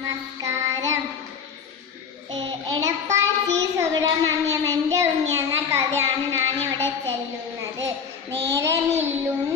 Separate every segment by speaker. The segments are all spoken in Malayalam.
Speaker 1: നമസ്കാരം. എടപ്പാൾ സി സുബ്രഹ്മണ്യം എന്റെ ഉണ്ണി എന്ന കഥയാണ് ഞാനിവിടെ ചെല്ലുന്നത്. നേരെ നേരമില്ലുണ്ണിക്കു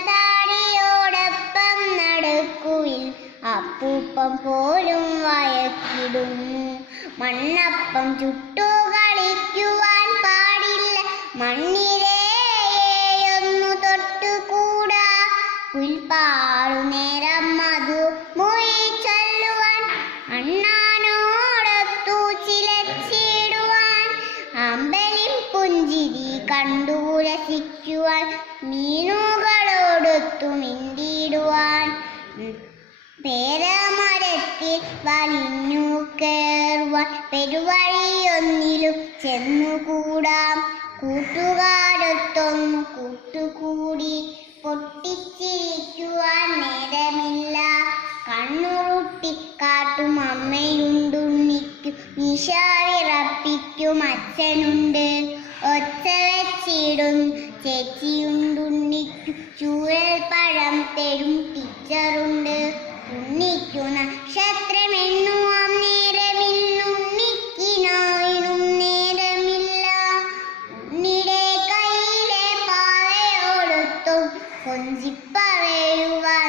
Speaker 1: താടിയോടൊപ്പം നടക്കുവിൽ അപ്പൂപ്പം പോലും വയക്കിടുന്നു മണ്ണപ്പം ചുട്ടു കളിക്കുവാൻ പാടില്ല. മണ്ണിലേയൊന്നു തൊട്ടുകൂടാ. പുൽപ്പാടു നേരം കണ്ടു രസിക്കുവാൻ മീനുകളോടൊത്തു മിണ്ടിയിടുവാൻ. പേരമരത്തിൽ വലിഞ്ഞു കയറുവാൻ പെരുവഴിയൊന്നിലും ചെന്നുകൂടാം. കൂട്ടുകാരൊത്തൊന്നു കൂട്ടുകൂടി പൊട്ടിച്ചിരിക്കുവാൻ നേരമില്ല. കണ്ണുറുട്ടി കാട്ടും അമ്മയുണ്ടുണ്ണിക്കും നിശ വിറപ്പിക്കും അച്ഛനുണ്ട്. ഒച്ച വെച്ചിടും ചേച്ചിയുണ്ടുണ്ണിക്കും ചൂരൽ പഴം തരും. ടീച്ചറുണ്ട് ഉണ്ണിക്കു നക്ഷത്രമെണ്ണുവാം നേരമില്ലുണ്ണിക്കിനാവിനും നേരമില്ല. ഉണ്ണിയുടെ കയ്യിലെ പാവയോടൊത്തും കൊഞ്ചിപ്പറയുവാൻ